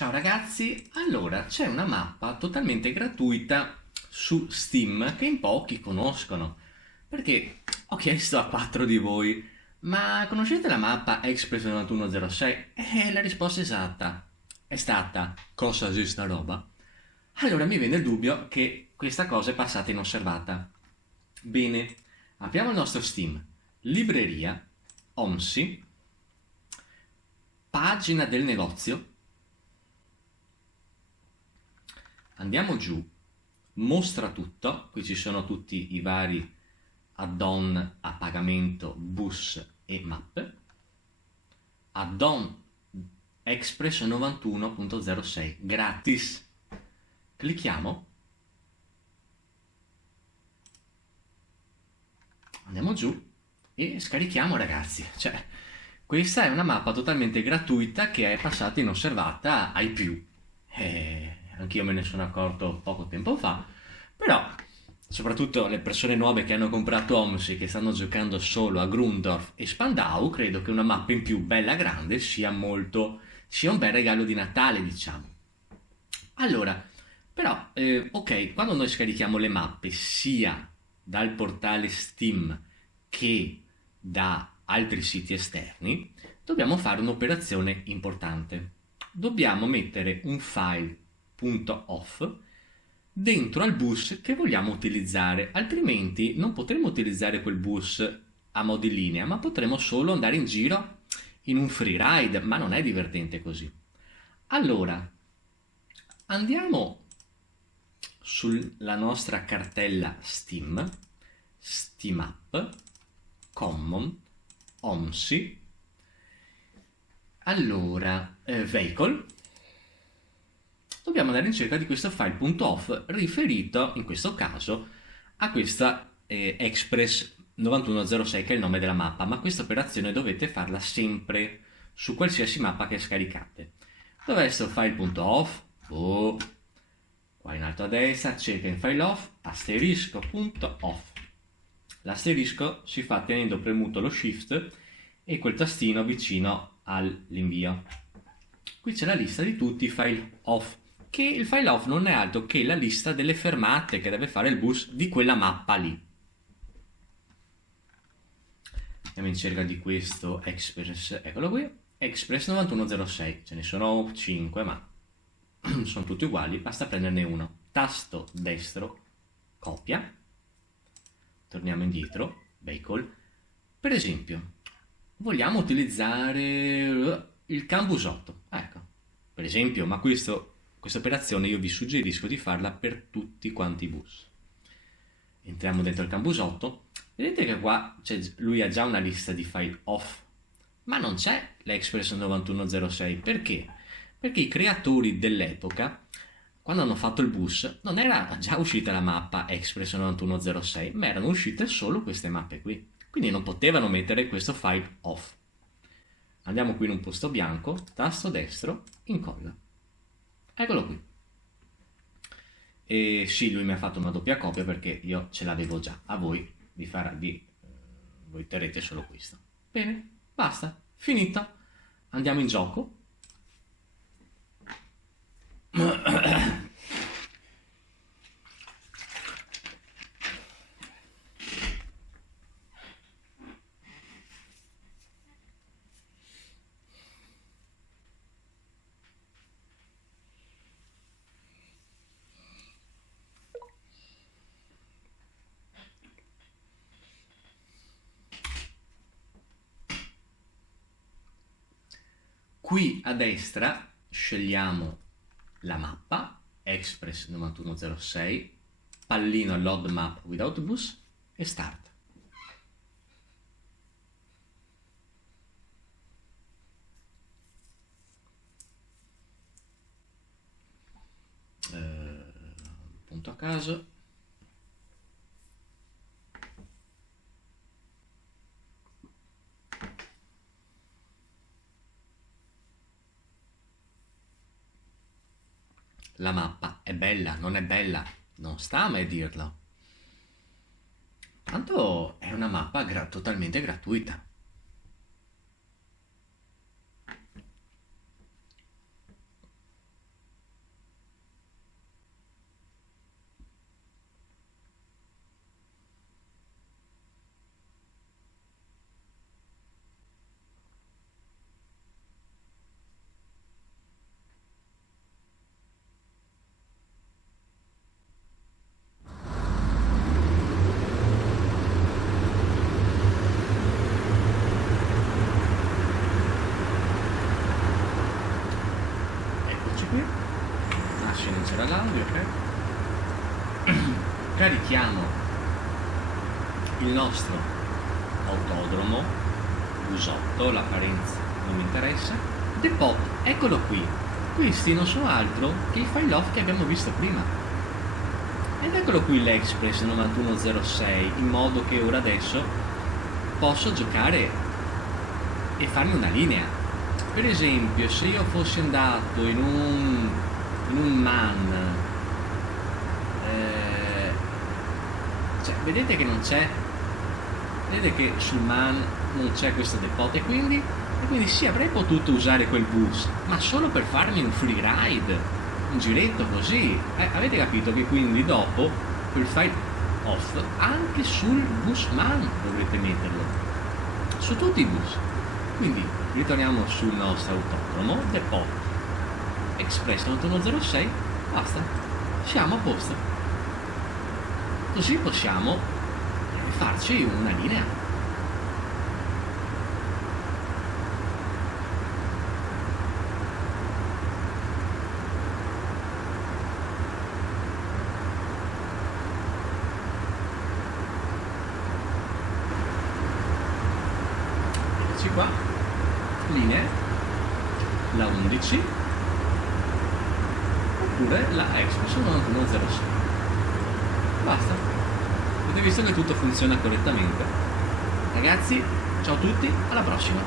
Ciao ragazzi, allora c'è una mappa totalmente gratuita su Steam che in pochi conoscono, perché ho chiesto a 4 di voi, ma conoscete la mappa Express 9106? E la risposta esatta è stata, cosa esiste sta roba? Allora mi viene il dubbio che questa cosa è passata inosservata. Bene, apriamo il nostro Steam, libreria, OMSI, pagina del negozio. Andiamo giù, mostra tutto, qui ci sono tutti i vari add-on a pagamento, bus e mappe. Add-on Express 91.06 gratis. Clicchiamo, andiamo giù e scarichiamo ragazzi. Cioè, questa è una mappa totalmente gratuita che è passata inosservata ai più. Anch'io me ne sono accorto poco tempo fa, però soprattutto le persone nuove che hanno comprato Omsi, che stanno giocando solo a Grundorf e Spandau, credo che una mappa in più bella grande sia un bel regalo di Natale, diciamo. Allora, però, ok, quando noi scarichiamo le mappe sia dal portale Steam che da altri siti esterni, dobbiamo fare un'operazione importante. Dobbiamo mettere un file .off dentro al bus che vogliamo utilizzare, altrimenti non potremo utilizzare quel bus a mo' di linea, ma potremo solo andare in giro in un freeride, ma non è divertente così. Allora, andiamo sulla nostra cartella Steam, Steam App, Common, OMSI, allora, Vehicle, dobbiamo andare in cerca di questo file.off riferito, in questo caso, a questa Express 9106 che è il nome della mappa, ma questa operazione dovete farla sempre su qualsiasi mappa che scaricate. Dov'è questo file.off? Oh, qua in alto a destra, cerca in file off, asterisco.off. L'asterisco si fa tenendo premuto lo shift e quel tastino vicino all'invio. Qui c'è la lista di tutti i file off, che il file off non è altro che la lista delle fermate che deve fare il bus di quella mappa lì. Andiamo in cerca di questo Express, eccolo qui, Express 9106, ce ne sono 5 ma sono tutti uguali, basta prenderne uno. Tasto destro, copia, torniamo indietro, vehicle, per esempio, vogliamo utilizzare il cambusotto, ecco, per esempio, ma questa operazione io vi suggerisco di farla per tutti quanti i bus. Entriamo dentro il cambusotto, vedete che qua lui ha già una lista di file off, ma non c'è l'Express 9106, perché? Perché i creatori dell'epoca, quando hanno fatto il bus, non era già uscita la mappa Express 9106, ma erano uscite solo queste mappe qui, quindi non potevano mettere questo file off. Andiamo qui in un posto bianco, tasto destro, incolla. Eccolo qui. E sì, lui mi ha fatto una doppia copia perché io ce l'avevo già. A voi voi terrete solo questo. Bene, basta, finito. Andiamo in gioco. Qui a destra scegliamo la mappa Express 9106, pallino load map without bus e start. Punto a caso. La mappa è bella, non è bella, non sta a me dirlo. Tanto è una mappa totalmente gratuita. qui. Ah sì, non c'era l'audio, ok. Carichiamo il nostro autodromo, busotto, l'apparenza non mi interessa. Depot, eccolo qui. Questi non sono altro che i file off che abbiamo visto prima. Ed eccolo qui l'Express 9106, in modo che ora adesso posso giocare e farmi una linea. Per esempio, se io fossi andato in un man, cioè, vedete che non c'è, vedete che sul man non c'è questo depot e quindi sì, avrei potuto usare quel bus, ma solo per farmi un free ride, un giretto così. Avete capito che quindi dopo quel file off anche sul bus man dovrete metterlo, su tutti i bus. Quindi ritorniamo sul nostro autodromo, depot Express 9106, basta, siamo a posto. Così possiamo farci una linea. Eccoci qua, linee, la 11 oppure la Express 9106. Basta. Avete visto che tutto funziona correttamente. Ragazzi, ciao a tutti, alla prossima.